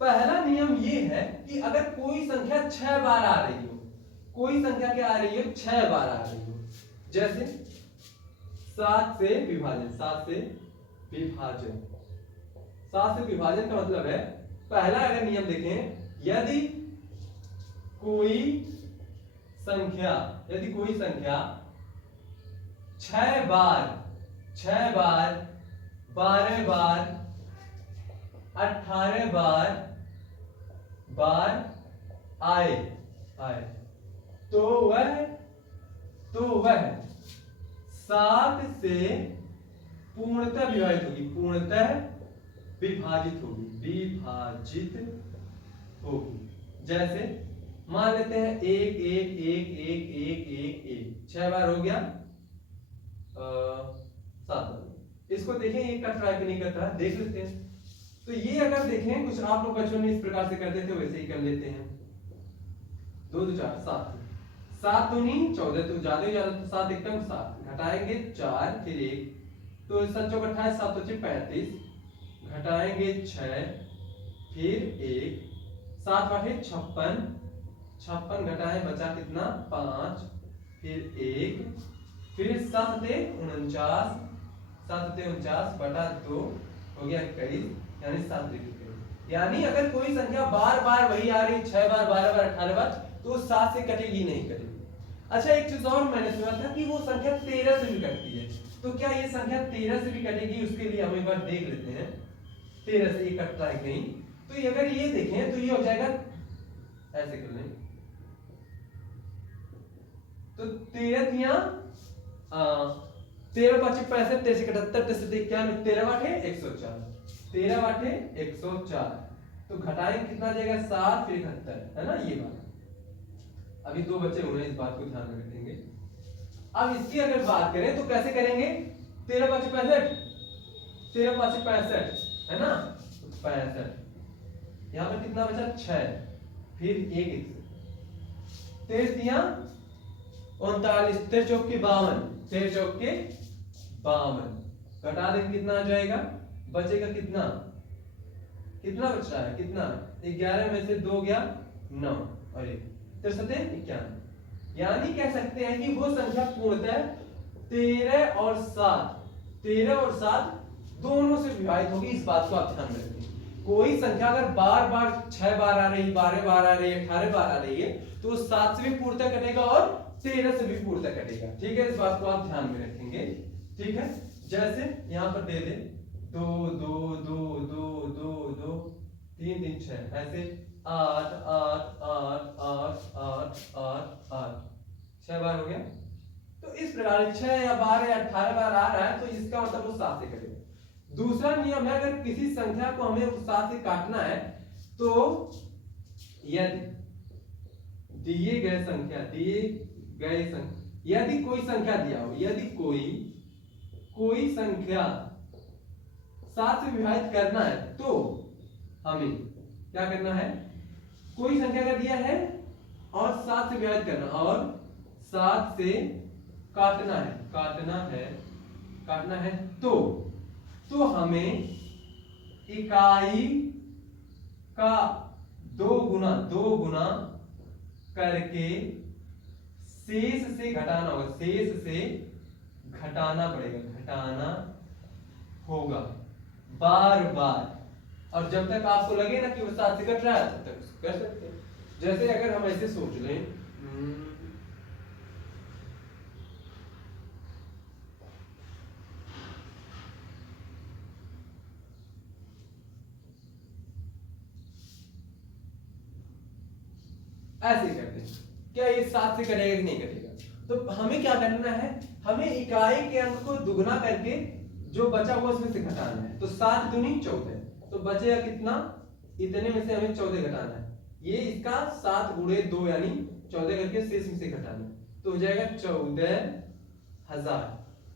पहला नियम ये है कि अगर कोई संख्या 6 बार आ रही हो, कोई संख्या क्या आ रही है? 6 बार आ रही हो, जैसे 7 से विभाजन, 7 से विभाजन, 7 से विभाजन का मतलब है, पहला अगर नियम देखें, यदि कोई संख्या 6 बार 12 बार 18 बार आए तो वह 7 से पूर्णतः विभाजित होगी, पूर्णतः विभाजित होगी, विभाजित होगी। जैसे मान लेते हैं 1 1 1 1 1 1 1 6 बार हो गया, 7 बार। इसको देखें ये कट रहा है कि नहीं कट रहा, देख लेते हैं। तो ये अगर देखें कुछ आप लोग बचपन में इस प्रकार से करते थे, वैसे ही कर लेते हैं। 2 2 4 7, 7 तो नहीं 14, तो ज्यादा ही ज्यादा, तो 7 एकदम 7 घटाएंगे 4 फिर 1, तो 7 चौक 28, 7 25 35, घटाएंगे 6 फिर 1, 7 8 56, 56 घटाएं बचा कितना 5, फिर 1, फिर 7 49, 7 49 बटा 2 हो गया 21, यानी 7 21। यानी अगर कोई संख्या बार बार वही आ रही 6 बार 12 बार 18 बार, तो 7 से कटेगी नहीं कटेगी। अच्छा एक चीज और मैंने सुना था कि वो संख्या 13 से भी कटती है, तो क्या ये संख्या 13 से भी कटेगी, उसके लिए हम एक बार देख लेते हैं 13 से ये कटता है कहीं। तो ये अगर ये देखें तो ये हो जाएगा, ऐसे कर लें तो 13 दिया 13 5 65 13 71 73 13 8 104, 13 8 104, तो घटाएं कितना जाएगा 7 फिर 71, है ना ये बात। अभी 2 बच्चे हुए, इस बात को ध्यान में रखेंगे। अब इसकी अगर बात करें तो कैसे करेंगे, 13 5 65, 13 5 65 है ना, 65, यहाँ पर कितना बचा 6, फिर 1 13 दिया 39, 13 चौक के 52, 13 चौक के 52, घटा दें कितना आ जाएगा, बचेगा कितना, कितना बच रहा है, कितना 11 में से 2 गया 9 और 1 91, यानी कह सकते हैं कि वो संख्या पूर्णतः 13 और 7 दोनों से विभाजित होगी। इस बात को आप ध्यान में रखें। कोई संख्या अगर बार बार 6 बार आ रही, 12 बार आ रही है, 18 बार आ रही है, तो 7 से भी पूर्णतः कटेगा और 13 से भी पूर्णतः कटेगा। ठीक है, इस बात को आप ध्यान में रखेंगे। ठीक है, जैसे यहां पर दे दे 2 2 2 2 2 2 3 3 6, ऐसे 8 8 8 8 8 8 8, 6 बार हो गया। तो इस प्रकार 6 या 12 या 18 बार आ रहा है, तो इसका मतलब वो 7 से कटेगा। दूसरा नियम है, अगर किसी संख्या को हमें 7 से काटना है, तो यदि दिए गए संख्या यदि कोई संख्या दिया हो, यदि कोई संख्या 7 से विभाजित करना है, तो हमें क्या करना है, कोई संख्या का दिया है और 7 से विभाजित करना और 7 से काटना है, तो हमें इकाई का 2 गुना करके शेष से घटाना होगा, शेष से घटाना पड़ेगा, घटाना होगा बार बार। और जब तक आपको लगे ना कि वो 7 से कट रहा है, तब तक उसको कर सकते हैं। जैसे अगर हम ऐसे सोच लें, ऐसे करते हैं, क्या ये 7 से कटेगा कि नहीं कटेगा। तो हमें क्या करना है, हमें इकाई के अंक को दुगना करके जो बचा हुआ उसमें से घटाना है। तो 7 दूनी 14, तो बचेगा कितना, इतने में से हमें 14 घटाना है। ये इसका 7 गुणे 2 यानी 14 करके शेष में से घटाना है, तो हो जाएगा 14,000।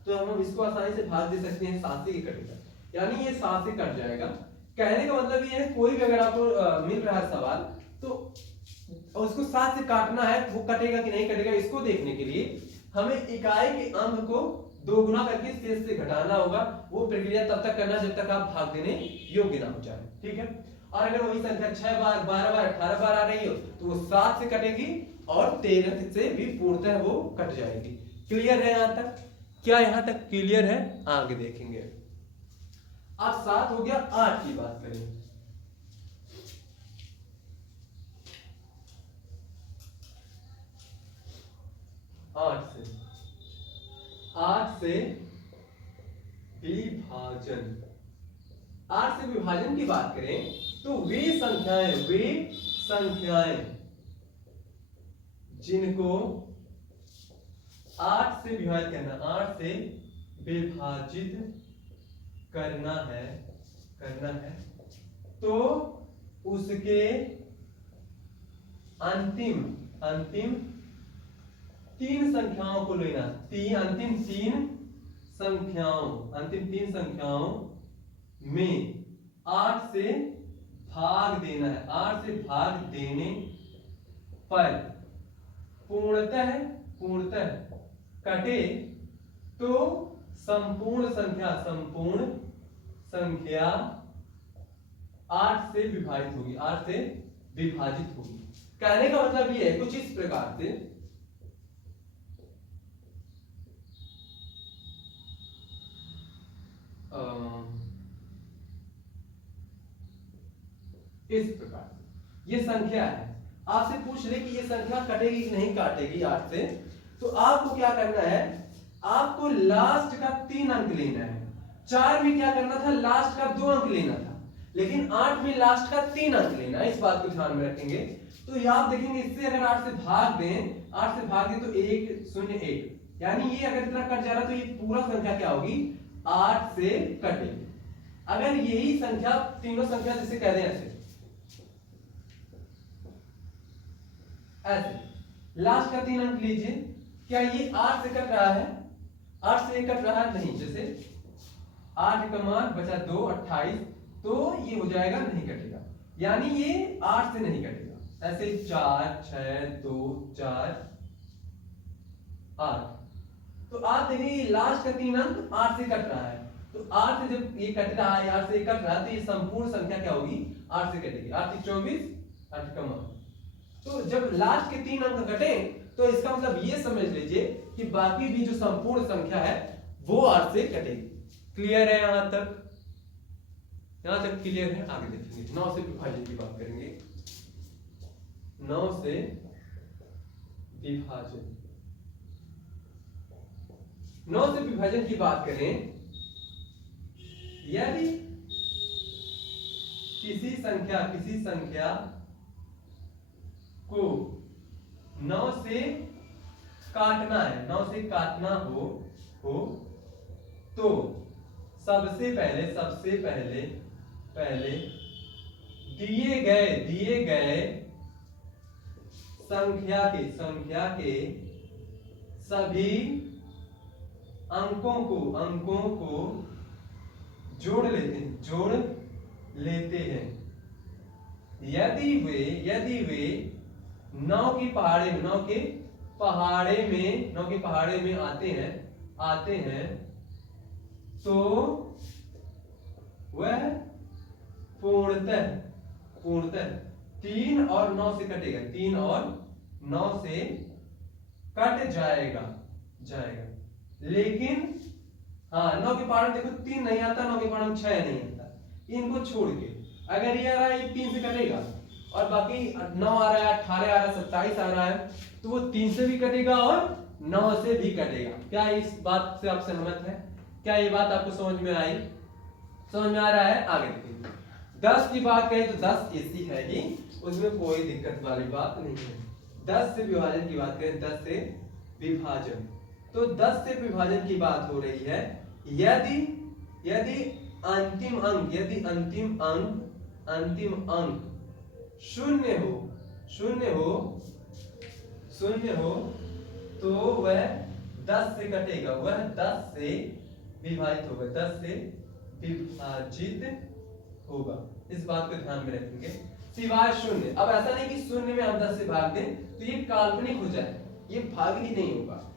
तो हम इसको आसानी से भाग दे सकते हैं, 7 से ये कटेगा, यानी ये 7 से कट जाएगा। कहने का मतलब ये है, कोई भी अगर आपको मिल रहा है सवाल, तो उसको 7 से काटना है, वो कटेगा कि नहीं कटेगा, इसको देखने के लिए हमें इकाई के अंक को 2 गुना करके शेष से घटाना होगा। वो प्रक्रिया तब तक करना जब तक आप भाग देने योग्य ना हो जाए। ठीक है, और अगर वही संख्या 6 बार 12 बार 18 बार आ रही हो, तो वो 7 से कटेगी और 13 से भी पूर्णतः वो कट जाएगी। क्लियर है यहां तक? क्या यहां तक क्लियर है? आगे देखेंगे। अब 7 हो गया, 8 की बात करें। 8 से विभाजन, 8 से विभाजन की बात करें तो वे संख्याएं जिनको 8 से विभाजित करना, 8 से विभाजित करना है तो उसके अंतिम तीन संख्याओं को लेना। अंतिम तीन संख्याओं में 8 से भाग देना है। 8 से भाग देने पर पूर्णतः कटे तो संपूर्ण संख्या 8 से विभाजित होगी। कहने का मतलब ये है कुछ इस प्रकार से, इस प्रकार से ये संख्या है। आपसे पूछ ले कि ये संख्या कटेगी कि नहीं काटेगी 8 से, तो आपको क्या करना है, आपको लास्ट का 3 अंक लेना है। 4 में क्या करना था, लास्ट का 2 अंक लेना था, लेकिन 8 में लास्ट का 3 अंक लेना है। इस बात को ध्यान में रखेंगे। तो आप देखेंगे इससे अगर 8 से भाग दें तो 1 0 1, यानी ये अगर इतना कट जा रहा है तो ये पूरा संख्या क्या होगी, 8 से कटेगी। अगर यही संख्या तीनों संख्या जैसे कह दें ऐसे लास्ट का 3 अंक लीजिए, क्या ये 8 से कट रहा है, 8 से कट रहा है नहीं, जैसे 8 का मान बचा 2 28, तो ये हो जाएगा नहीं कटेगा, यानी ये 8 से नहीं कटेगा। ऐसे 4 6 2 4 8, तो आप देखिए लास्ट का 3 अंक 8 से कट रहा है, तो 8 से जब ये कट रहा है, 8 से कट रहा है, तो ये संपूर्ण संख्या क्या होगी, 8 से कटेगी। 8 24 8 का मान, तो जब लास्ट के 3 अंक कटे तो इसका मतलब ये समझ लीजिए कि बाकी भी जो संपूर्ण संख्या है वो 8 से कटेगी। क्लियर है यहां तक? यहां तक क्लियर है? आगे देखेंगे 9 से विभाजन की बात करेंगे। 9 से विभाजन, 9 से विभाजन की बात करें, यदि किसी संख्या को 9 से काटना है, 9 से काटना हो तो सबसे पहले दिए गए संख्या के सभी अंकों को जोड़ लेते हैं। यदि वे 9 के पहाड़े में आते हैं तो वह पूर्णतः 3 और 9 से कटेगा, 3 और 9 से कट जाएगा। लेकिन हाँ 9 के पहाड़ में देखो 3 नहीं आता, 9 के पहाड़ में 6 नहीं आता, इनको छोड़ के अगर ये आ रहा है ये 3 से कटेगा, और बाकी 9 आ रहा है, 18 आ रहा है, 27 आ रहा है, तो वो 3 से भी कटेगा और 9 से भी कटेगा। क्या इस बात से आप सहमत है? क्या ये बात आपको समझ में आई? समझ में आ रहा है? आगे देखिए 10 की बात करें तो 10 ऐसी है ही, उसमें कोई दिक्कत वाली बात नहीं है। 10 से विभाजन की बात करें, 10 से विभाजन, तो 10 से विभाजन की बात हो रही है यदि अंतिम अंक शून्य हो तो वह 10 से कटेगा, वह 10 से विभाजित होगा। इस बात को ध्यान में रखेंगे, सिवाय शून्य। अब ऐसा नहीं कि शून्य में हम 10 से भाग दें तो ये काल्पनिक हो जाए, ये भाग ही नहीं होगा।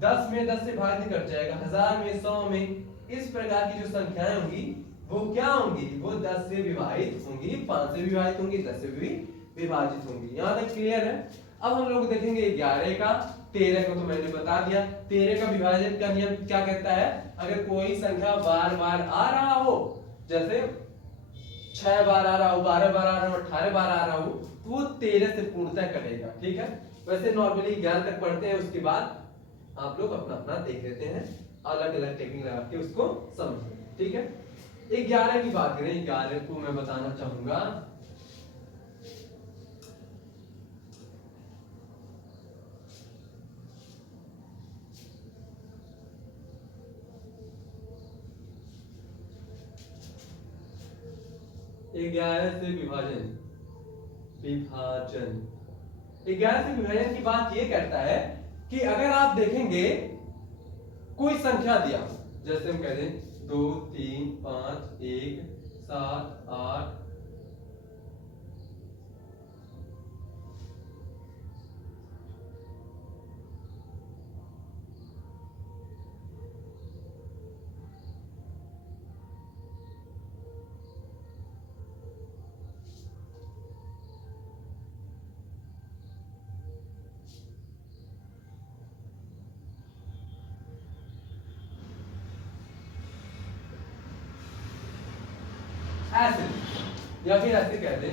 10 में 10 से भाग नहीं कट जाएगा, 1000 में 100 में, इस प्रकार की जो संख्याएं होंगी वो क्या होंगी, वो 10 से विभाजित होंगी, 5 से विभाजित होंगी, 10 से भी विभाजित होंगी। यहाँ तक क्लियर है? अब हम लोग देखेंगे 11 का, 13 को तो मैंने बता दिया। 13 का विभाजन का नियम क्या कहता है, अगर कोई संख्या बार बार आ रहा हो, जैसे 6 बार आ रहा हो, 12 बार आ रहा हो, 18 बार आ रहा हो, तो वो 13 से पूर्णतः कटेगा। ठीक है, वैसे नॉर्मली 11 तक पढ़ते हैं, उसके बाद आप लोग अपना अपना देख लेते हैं, अलग अलग टेक्निक लगा के उसको समझें। ठीक है, 11 की बात करें, 11 को मैं बताना चाहूंगा। 11 से विभाजन, विभाजन 11 से विभाजन की बात ये करता है कि अगर आप देखेंगे कोई संख्या दिया, जैसे हम कह दें 2 3 5 1 7 8 ऐसे, या फिर ऐसे कह दें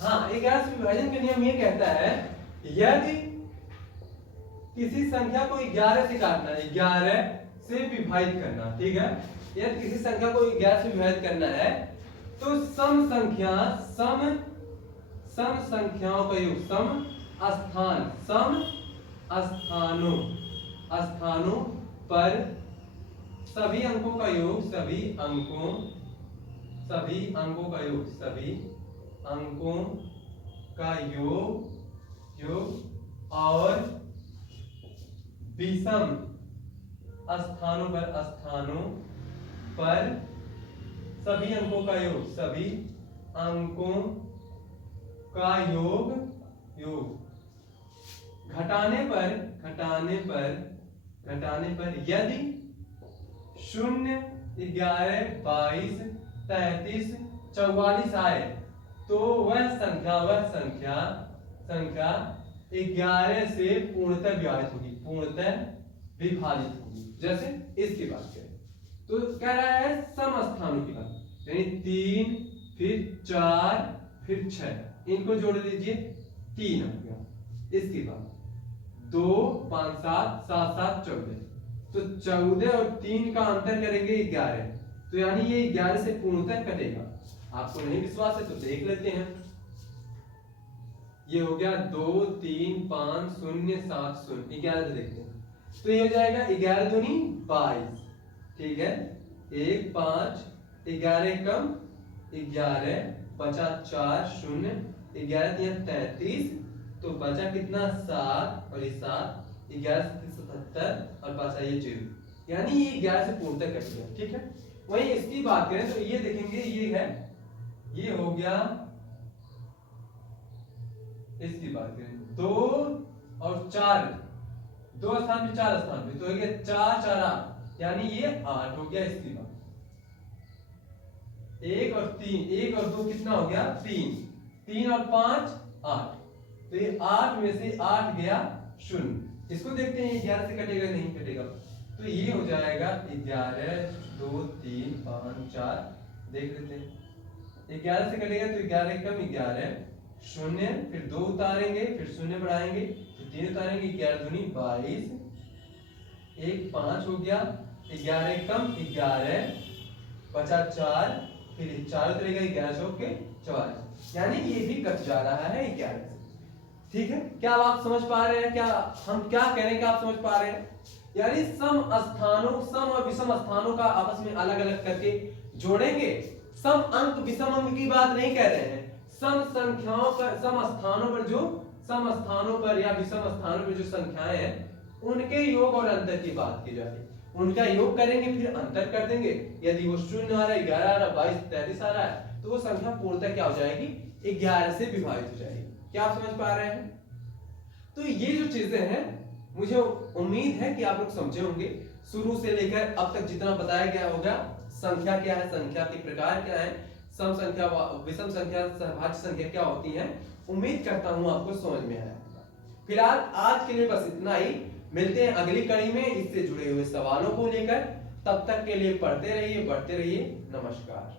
हाँ, 11 से विभाजन का नियम ये कहता है यदि किसी संख्या को 11 से काटना है, 11 से विभाजित करना, ठीक है, यदि किसी संख्या को 11 से विभाजित करना है तो सम संख्याओं का योग, सम स्थानों पर सभी अंकों का योग, सभी अंकों का योग और विषम स्थानों पर सभी अंकों का योग घटाने पर यदि 0 11 22 33 44 आए तो वह संख्या 11 से पूर्णतः विभाजित होगी। जैसे इसकी बात करें तो कह रहा है सम स्थानों की बात, यानी 3 फिर 4 फिर 6, इनको जोड़ लीजिए 3 हो गया। इसकी बात 2 5 7 7 7 14, तो 14 और 3 का अंतर करेंगे 11, तो यानी ये 11 से पूर्णतः कटेगा। आपको नहीं विश्वास है तो देख लेते हैं। ये हो गया 2 3 5 0 7 0, 11 से देखते हैं तो ये हो जाएगा 11 दूनी 22, ठीक है, 1 5 11 कम 11 बचा 4 0 11 दिया 33, तो बचा कितना 7 और ये 7 11 से 77 और बचा ये 0, यानी ये 11 से पूर्णतः कट गया, ठीक है। वहीं इसकी बात करें तो ये देखेंगे ये हो गया, इसकी बात करें 2 और 4, 2 स्थान पे 4 स्थान पे, तो हो गया 4 4 8, यानी ये 8 हो गया। इसकी बात 1 और 3, 1 और 2 कितना हो गया 3, 3 और 5 8, तो ये 8 में से 8 गया 0। इसको देखते हैं 11 से कटेगा नहीं कटेगा, तो ये हो जाएगा 11 2 3 5 4, देख लेते हैं 11 से कटेगा तो 11 कम 11 0, फिर 2 उतारेंगे फिर 0 बढ़ाएंगे फिर 3 उतारेंगे, 11 दूनी 22, 1 5 हो गया, 11 कम 11 बचा 4, फिर 4 उतरेगा 11 चौके 44, यानी ये भी कट जा रहा है 11 से, ठीक है। क्या आप समझ पा रहे हैं, क्या हम क्या कह रहे हैं, क्या आप समझ पा रहे हैं? यानी सम और विषम स्थानों का आपस में अलग अलग करके जोड़ेंगे। सम अंक विषम अंक की बात नहीं कह रहे हैं, सम संख्याओं पर सम स्थानों पर या विषम स्थानों पर जो संख्याएं हैं उनके योग और अंतर की बात की जाती है। उनका योग करेंगे फिर अंतर कर देंगे, यदि वो 0 आ रहा है 11 आ रहा है 22 33 आ रहा है तो वो संख्या पूर्णतः क्या हो जाएगी 11 से विभाजित हो जाएगी। क्या आप समझ पा रहे हैं? तो ये जो चीजें हैं मुझे उम्मीद है कि आप लोग समझे होंगे। शुरू से लेकर अब तक जितना बताया गया होगा, संख्या क्या है, संख्या के प्रकार क्या है, सम संख्या विषम संख्या सहभाज्य संख्या क्या होती है, उम्मीद करता हूं आपको समझ में आया। फिलहाल आज के लिए बस इतना ही, मिलते हैं अगली कड़ी में इससे जुड़े हुए सवालों को लेकर। तब तक के लिए पढ़ते रहिए, बढ़ते रहिए। नमस्कार।